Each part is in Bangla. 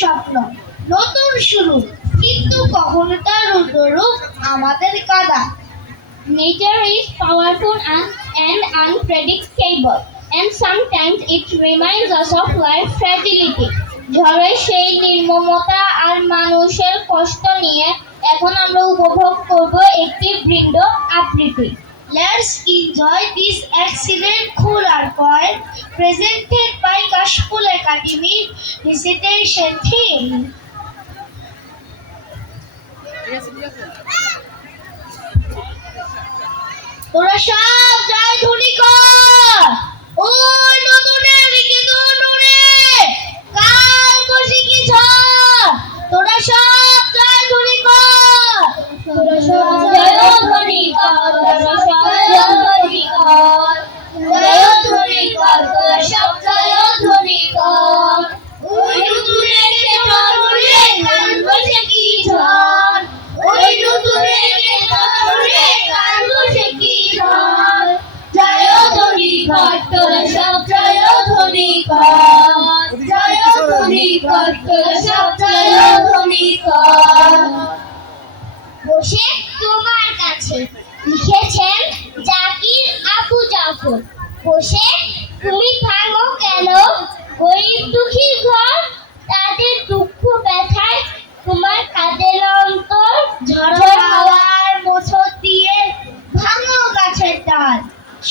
স্বপ্ন, নতুন শুরু, কিন্তু কখনো তার রূপ আমাদের কাঁদা। Nature is powerful and unpredictable, and sometimes it reminds us of life's fragility. ঝড়ের সেই নির্মমতা আর মানুষের কষ্ট নিয়ে এখন আমরা উপভোগ করব একটি বৃন্দ আবৃত্তি। Let's enjoy this excellent choral poem presented by Kashful Academy recitation theme. তোরা সব জয় ধ্বনি কর, ওই নতুনের দিকে নূরে কাল কৌশিকী ঝড়। তোরা সব জয় ধ্বনি কর, তোরা সব জয় ধ্বনি কর, তোরা সব জয় ধ্বনি কর, জয় ধ্বনি কর, তোরা সব জয় ধ্বনি কর। ওই নতুনের দিকে নূরে কাল কৌশিকী ঝড়, ওই নতুনের দিকে নূরে কাল কৌশিকী ঝড়। জয় ধ্বনি কর, তোরা সব জয় ধ্বনি কর, জয় ধ্বনি কর, তোরা সব জয় ধ্বনি কর। বসে তোমার কাছে লিখেছেন জাকির আবু জাফর। বসে তুমি ভাঙো কেন গরিব দুঃখীর ঘর, তাদের দুঃখ ব্যথায় তোমার কাঁদের অন্তর। ঝড়ো হাওয়ার মোচড় দিয়ে ভাঙো গাছের ডাল,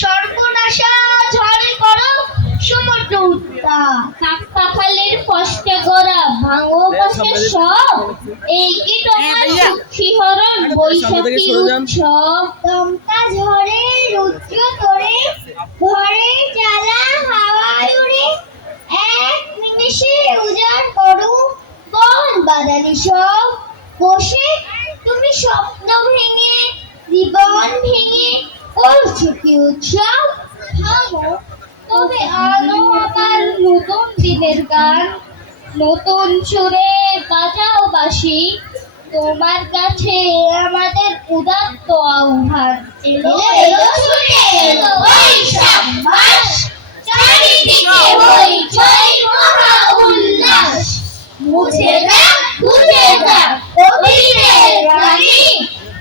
সর্বনাশা ঝড়ে করো সমুদ্র উত্তাল। কাক পাখালের কষ্টে গড়া ভাঙো গাছের সব, এই কি তোমার শিহরণ বৈশাখী উৎসব। দমকা ঝড়ে রুদ্র তোরে ঘরে জ্বালা হাওয়ায় উড়ে, এক নিমেষে উজাড় করো বন বাদালি সব। বসে তুমি স্বপ্ন ভেঙে জীবন ভেঙে করছো কি উৎসব। ভাঙো তবে আলো আবার নতুন দিনের গান, নতুন সুরে বাজাও বাঁশি, তোমার কাছে আমাদের উদাত্ত আহ্বান। এলো এলো ছুটে এলো বৈশাখ মাস, চারিদিকে হইচই মহা উল্লাস। মুছে যাক ঘুচে যাক অতীতের গ্লানি,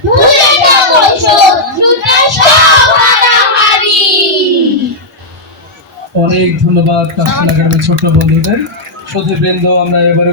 ভুলে যাও শত্রুতা সব হারাহারি। অনেক ধন্যবাদ কাশফুল একাডেমির ছোট্ট বন্ধুদের। শ্রোতৃবৃন্দ, আমরা এবারে